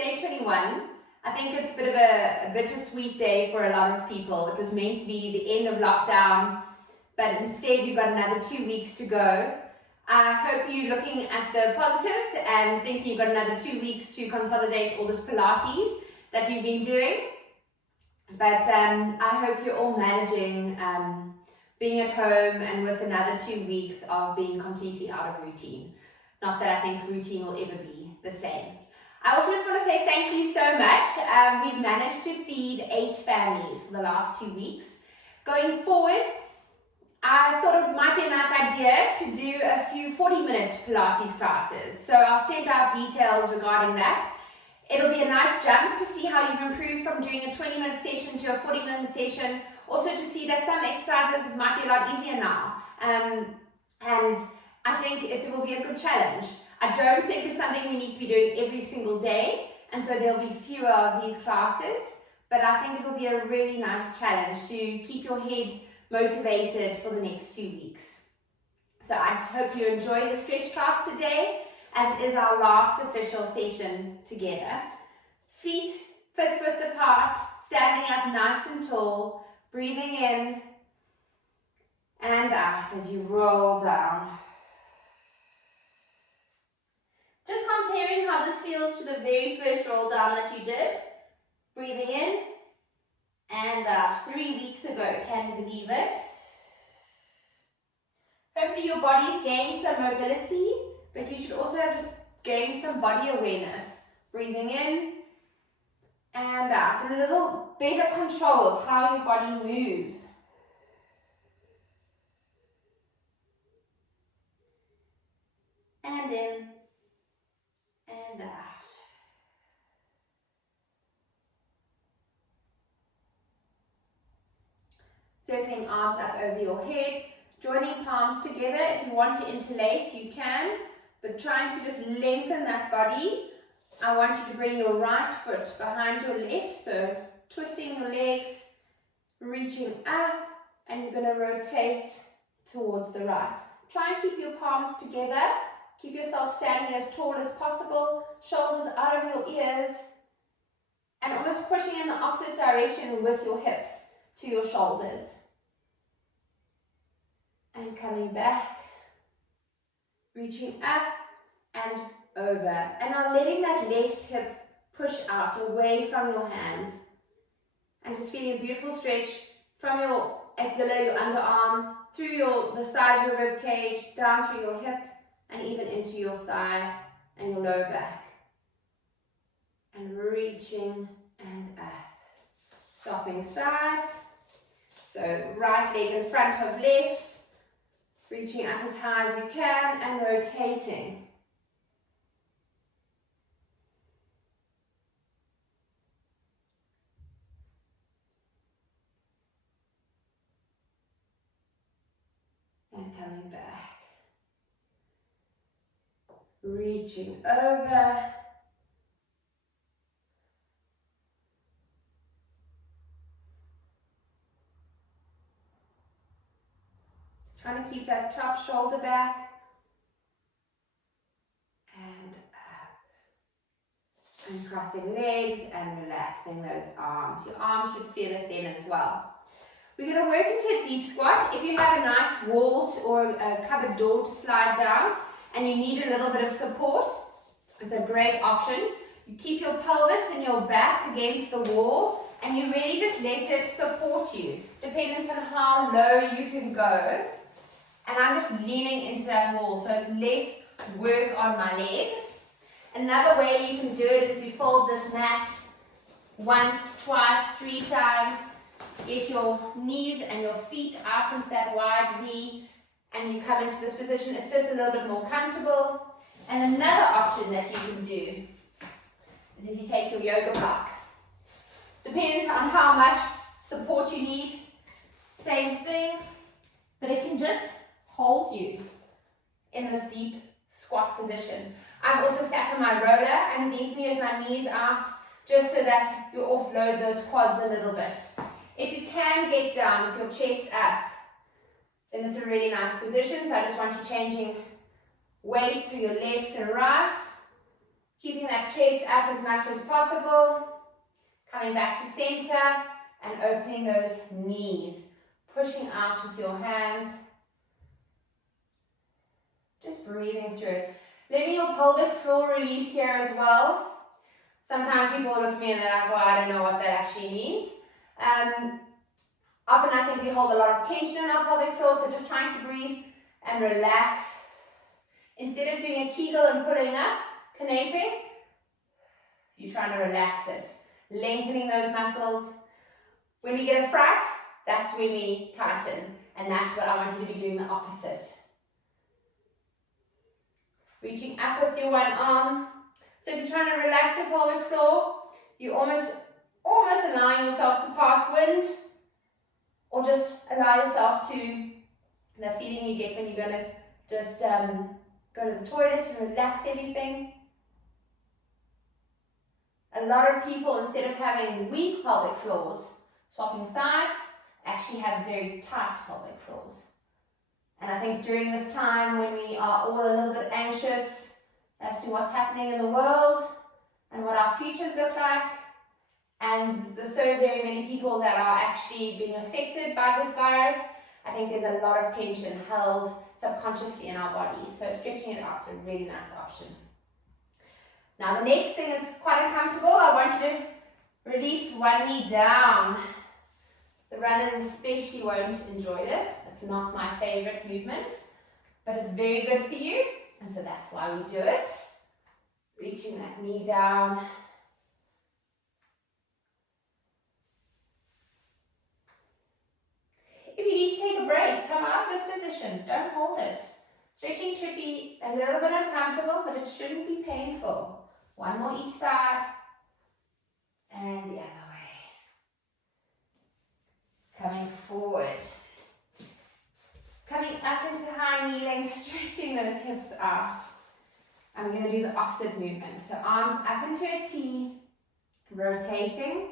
day 21. I think it's a bit of a bittersweet day for a lot of people. It was meant to be the end of lockdown, but instead you've got another 2 weeks to go. I hope you're looking at the positives and thinking you've got another 2 weeks to consolidate all this Pilates that you've been doing. But I hope you're all managing being at home and with another 2 weeks of being completely out of routine. Not that I think routine will ever be the same. I also just want to say thank you so much. We've managed to feed 8 families for the last 2 weeks. Going forward, I thought it might be a nice idea to do a few 40-minute Pilates classes. So I'll send out details regarding that. It'll be a nice jump to see how you've improved from doing a 20-minute session to a 40-minute session. Also to see that some exercises might be a lot easier now. And I think it will be a good challenge. I don't think it's something we need to be doing every single day, and so there'll be fewer of these classes, but I think it will be a really nice challenge to keep your head motivated for the next 2 weeks. So I just hope you enjoy the stretch class today, as it is our last official session together. Feet fist width apart, standing up nice and tall, breathing in and out as you roll down. Just comparing how this feels to the very first roll down that you did. Breathing in and out 3 weeks ago. Can you believe it? Hopefully your body's gained some mobility, but you should also have just gained some body awareness. Breathing in and out. And a little better control of how your body moves. And in. And out. Circling arms up over your head, joining palms together. If you want to interlace, you can, but trying to just lengthen that body. I want you to bring your right foot behind your left, so twisting your legs, reaching up, and you're going to rotate towards the right. Try and keep your palms together. Keep yourself standing as tall as possible, shoulders out of your ears, and almost pushing in the opposite direction with your hips to your shoulders. And coming back, reaching up and over. And now letting that left hip push out away from your hands. And just feeling a beautiful stretch from your axilla, your underarm, through the side of your rib cage, down through your hip, and even into your thigh and your lower back. And reaching and up. Swapping sides. So right leg in front of left. Reaching up as high as you can and rotating. And coming back. Reaching over. Trying to keep that top shoulder back. And up. And crossing legs and relaxing those arms. Your arms should feel it then as well. We're going to work into a deep squat. If you have a nice wall or a cupboard door to slide down, and you need a little bit of support, it's a great option. You keep your pelvis and your back against the wall, and you really just let it support you, depending on how low you can go. And I'm just leaning into that wall, so it's less work on my legs. Another way you can do it is if you fold this mat once, twice, 3 times. Get your knees and your feet out into that wide V, and you come into this position. It's just a little bit more comfortable. And another option that you can do is if you take your yoga block. Depends on how much support you need. Same thing, but it can just hold you in this deep squat position. I've also sat on my roller underneath me with my knees out, just so that you offload those quads a little bit. If you can get down with your chest up, then it's a really nice position. So I just want you changing weight through your left and right, keeping that that chest up as much as possible. Coming back to center and opening those knees. Pushing out with your hands. Just breathing through it. Letting your pelvic floor release here as well. Sometimes people look at me and they're like, well, I don't know what that actually means. Often I think we hold a lot of tension in our pelvic floor, so just trying to breathe and relax. Instead of doing a Kegel and pulling up, Kanepe, you're trying to relax it. Lengthening those muscles. When we get a fright, that's when we tighten. And that's what I want you to be doing the opposite. Reaching up with your one arm. So if you're trying to relax your pelvic floor, you're almost allowing yourself to pass wind. Or just allow yourself to, the feeling you get when you're going to just go to the toilet and relax everything. A lot of people, instead of having weak pelvic floors, swapping sides, actually have very tight pelvic floors. And I think during this time when we are all a little bit anxious as to what's happening in the world and what our futures look like, and there's so very many people that are actually being affected by this virus, I think there's a lot of tension held subconsciously in our bodies. So stretching it out is a really nice option. Now the next thing is quite uncomfortable. I want you to release one knee down. The runners especially won't enjoy this. It's not my favorite movement, but it's very good for you. And so that's why we do it. Reaching that knee down. If you need to take a break, come out of this position. Don't hold it. Stretching should be a little bit uncomfortable, but it shouldn't be painful. One more each side. And the other way. Coming forward. Coming up into high knee length, stretching those hips out. And we're going to do the opposite movement. So arms up into a T, rotating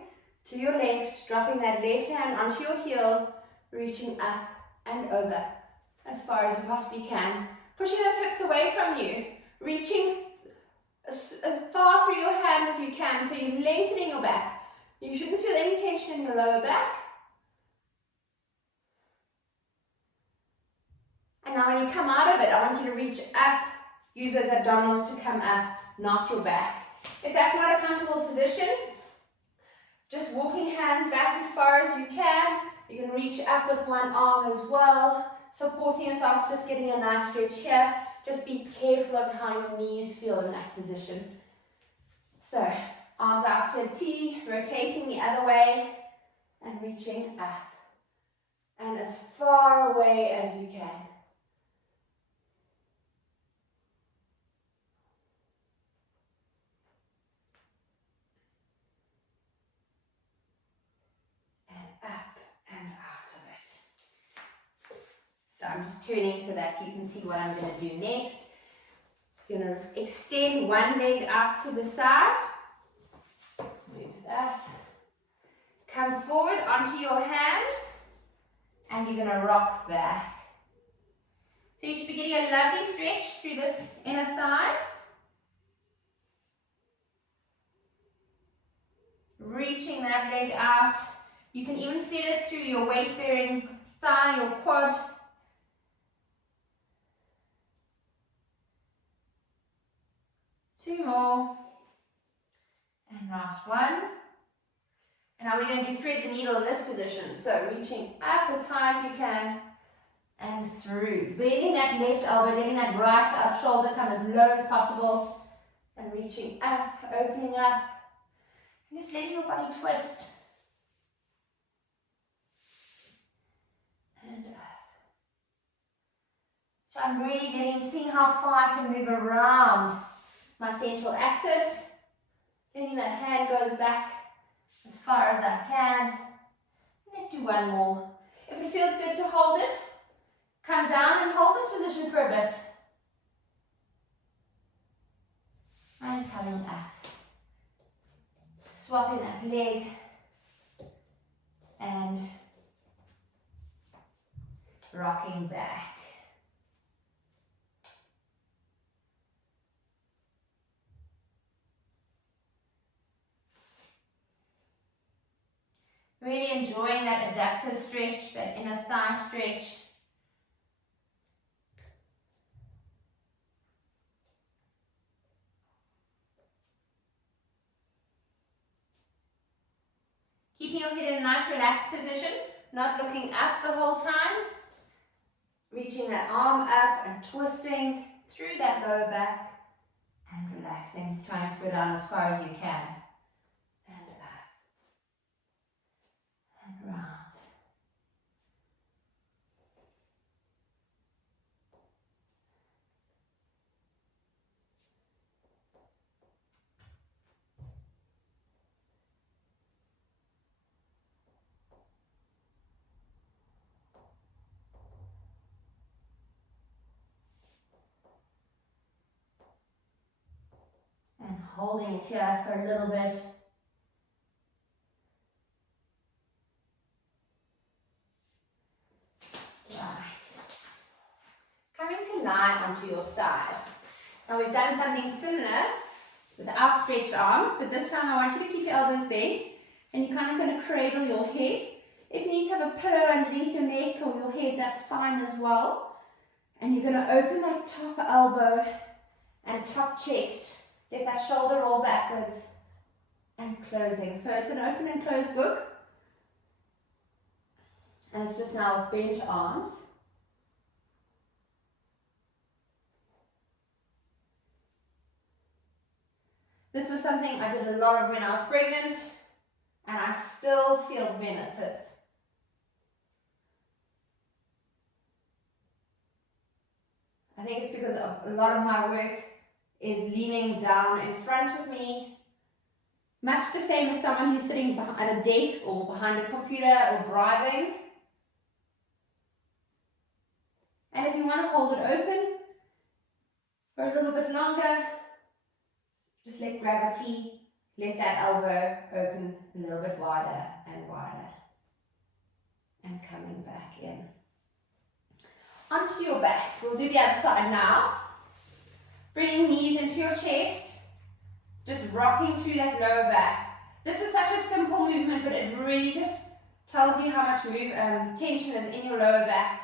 to your left, dropping that left hand onto your heel, reaching up and over as far as you possibly can. Pushing those hips away from you, reaching as far through your hand as you can, so you're lengthening your back. You shouldn't feel any tension in your lower back. And now when you come out of it, I want you to reach up, use those abdominals to come up, not your back. If that's not a comfortable position, just walking hands back as far as you can. You can reach up with one arm as well, supporting yourself, just getting a nice stretch here. Just be careful of how your knees feel in that position. So, arms out to a T, rotating the other way, and reaching up. And as far away as you can. So I'm just turning so that you can see what I'm going to do next. I'm going to extend one leg out to the side. Let's move that. Come forward onto your hands and you're going to rock back. So you should be getting a lovely stretch through this inner thigh. Reaching that leg out. You can even feel it through your weight-bearing thigh, your quad. Two more. And last one. And now we're going to do thread the needle in this position. So reaching up as high as you can and through. Bending that left elbow, letting that right up shoulder come as low as possible. And reaching up, opening up. And just letting your body twist. And up. So I'm really seeing how far I can move around my central axis. Letting that hand goes back as far as I can. Let's do one more. If it feels good to hold it, come down and hold this position for a bit. And coming up. Swapping that leg. And rocking back. Really enjoying that adductor stretch, that inner thigh stretch. Keeping your head in a nice relaxed position, not looking up the whole time. Reaching that arm up and twisting through that lower back and relaxing, trying to go down as far as you can. And up and round. And holding it here for a little bit. Right. Coming to lie onto your side. Now we've done something similar with outstretched arms, but this time I want you to keep your elbows bent and you're kind of going to cradle your head. If you need to have a pillow underneath your neck or your head, that's fine as well. And you're going to open that top elbow and top chest. Let that shoulder roll backwards and closing. So it's an open and closed book. And it's just now with bent arms. This was something I did a lot of when I was pregnant, and I still feel the benefits. I think it's because a lot of my work is leaning down in front of me, much the same as someone who's sitting at a desk or behind a computer or driving. And if you want to hold it open for a little bit longer, just let gravity, let that elbow open a little bit wider and wider. And coming back in. Onto your back. We'll do the other side now. Bringing knees into your chest. Just rocking through that lower back. This is such a simple movement, but it really just tells you how much tension is in your lower back.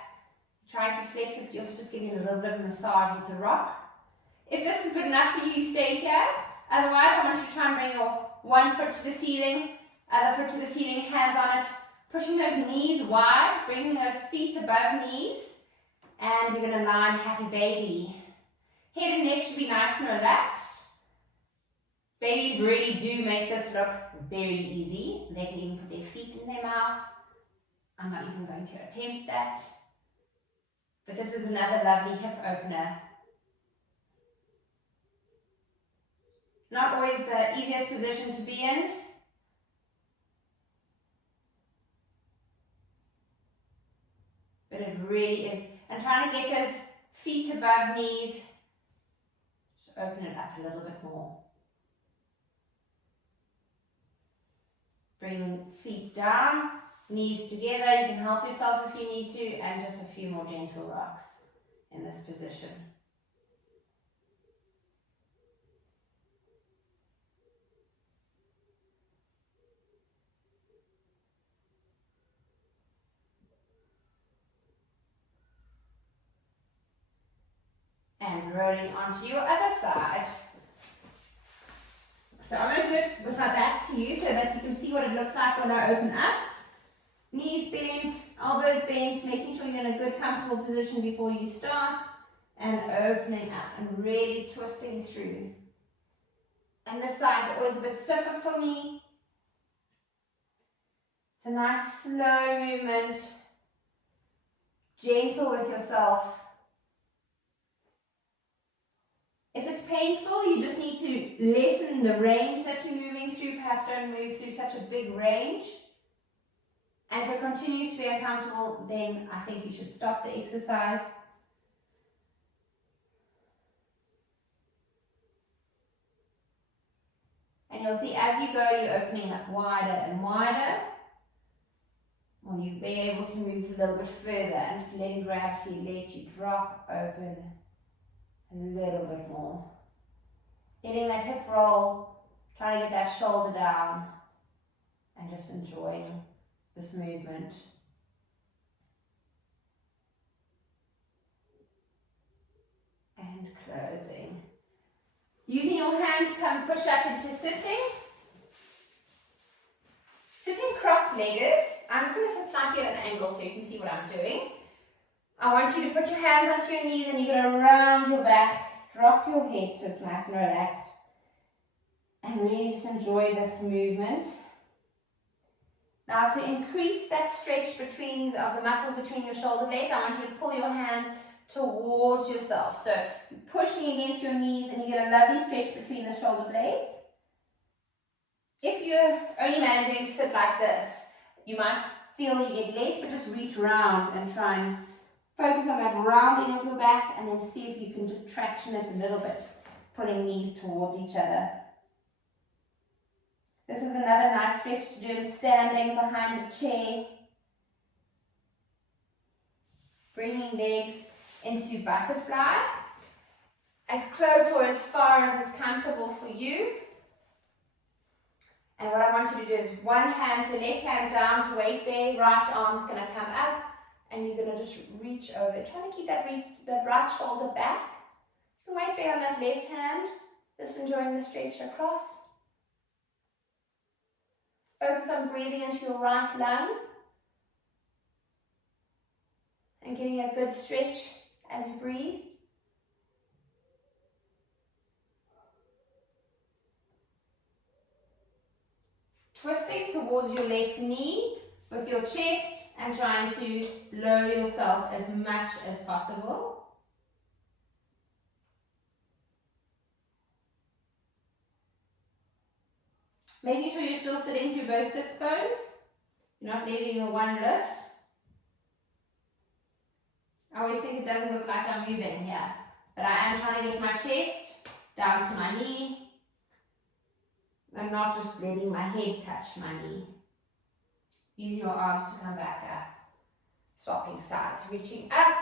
Trying to flex it, you're also just giving a little bit of a massage with the rock. If this is good enough for you, stay here. Otherwise, I want you to try and bring your one foot to the ceiling, other foot to the ceiling, hands on it, pushing those knees wide, bringing those feet above knees, and you're going to lie in happy baby. Head and neck should be nice and relaxed. Babies really do make this look very easy. They can even put their feet in their mouth. I'm not even going to attempt that. But this is another lovely hip opener. Not always the easiest position to be in. But it really is. And trying to get those feet above knees. Just open it up a little bit more. Bring feet down, knees together. You can help yourself if you need to, and just a few more gentle rocks in this position. And rolling onto your other side. So I'm going to do it with my back to you so that you can see what it looks like when I open up. Knees bent, elbows bent, making sure you're in a good comfortable position before you start. And opening up and really twisting through. And this side's always a bit stiffer for me. It's a nice slow movement. Gentle with yourself. If it's painful, you just need to lessen the range that you're moving through. Perhaps don't move through such a big range. And if it continues to be uncomfortable, then I think you should stop the exercise. And you'll see as you go, you're opening up wider and wider. Or you'll be able to move a little bit further and just letting gravity let you drop open a little bit more. Getting that hip roll, trying to get that shoulder down, and just enjoying this movement. And closing. Using your hand to come push up into sitting. Sitting cross-legged. I'm just going to sit slightly at an angle so you can see what I'm doing. I want you to put your hands onto your knees and you're going to round your back, drop your head so it's nice and relaxed. And really just enjoy this movement. Now to increase that stretch between the muscles between your shoulder blades, I want you to pull your hands towards yourself. So you're pushing against your knees and you get a lovely stretch between the shoulder blades. If you're only managing to sit like this, you might feel you get less, but just reach round and try and focus on that rounding of your back and then see if you can just traction it a little bit, pulling knees towards each other. This is another nice stretch to do standing behind a chair. Bringing legs into butterfly, as close or as far as is comfortable for you. And what I want you to do is one hand, so left hand down to weight bear, right arm's going to come up, and you're going to just reach over. Trying to keep that right shoulder back. You can weight bear on that left hand, just enjoying the stretch across. Focus on breathing into your right lung and getting a good stretch as you breathe. Twisting towards your left knee with your chest and trying to lower yourself as much as possible. Making sure you're still sitting through both sits bones. You're not letting the one lift. I always think it doesn't look like I'm moving here, but I am trying to get my chest down to my knee. And not just letting my head touch my knee. Using your arms to come back up. Swapping sides, reaching up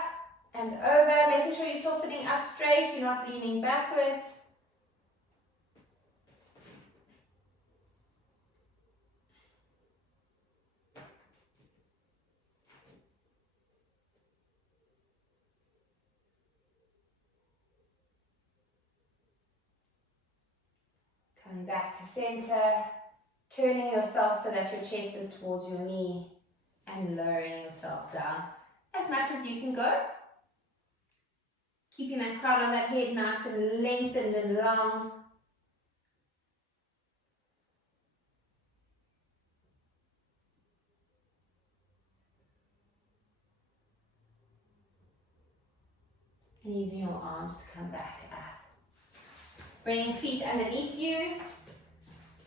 and over, making sure you're still sitting up straight, you're not leaning backwards. Coming back to center, turning yourself so that your chest is towards your knee and lowering yourself down as much as you can go. Keeping that crown of that head nice and lengthened and long. And using your arms to come back up. Bringing feet underneath you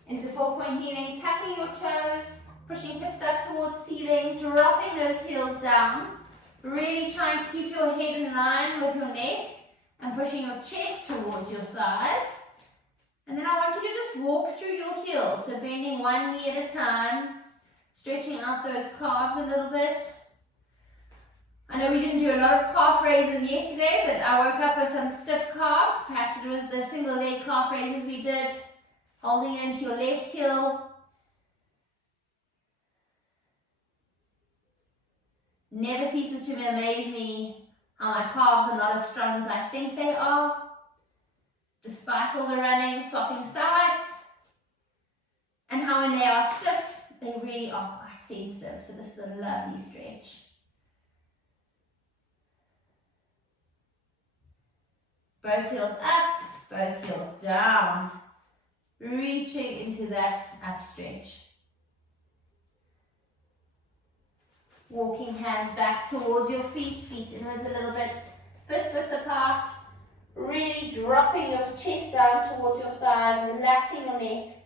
into 4-point kneeling, tucking your toes, pushing hips up towards ceiling, dropping those heels down. Really trying to keep your head in line with your neck and pushing your chest towards your thighs. And then I want you to just walk through your heels, so bending one knee at a time, stretching out those calves a little bit. I know we didn't do a lot of calf raises yesterday, but I woke up with some stiff calves. Perhaps it was the single leg calf raises we did. Holding into your left heel. Never ceases to amaze me how my calves are not as strong as I think they are. Despite all the running, swapping sides. And how when they are stiff, they really are quite sensitive. So this is a lovely stretch. Both heels up, both heels down. Reaching into that up stretch. Walking hands back towards your feet, feet inwards a little bit, fist width apart. Really dropping your chest down towards your thighs, relaxing your neck.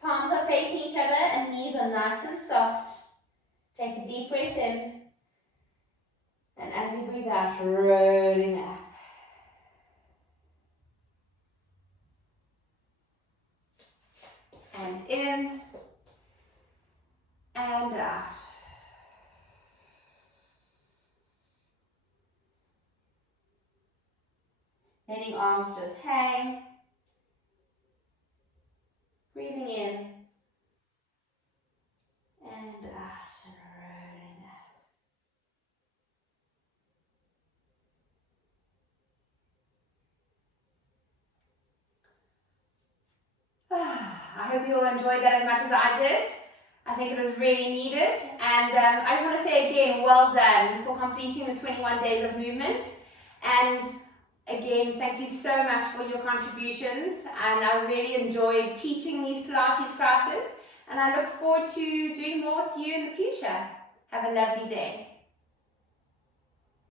Palms are facing each other and knees are nice and soft. Take a deep breath in. And as you breathe out, rolling up. And in and out. Letting arms just hang. Breathing in and out and hope you all enjoyed that as much as I did. I think it was really needed. And I just want to say again, well done for completing the 21 days of movement. And again, thank you so much for your contributions. And I really enjoyed teaching these Pilates classes. And I look forward to doing more with you in the future. Have a lovely day.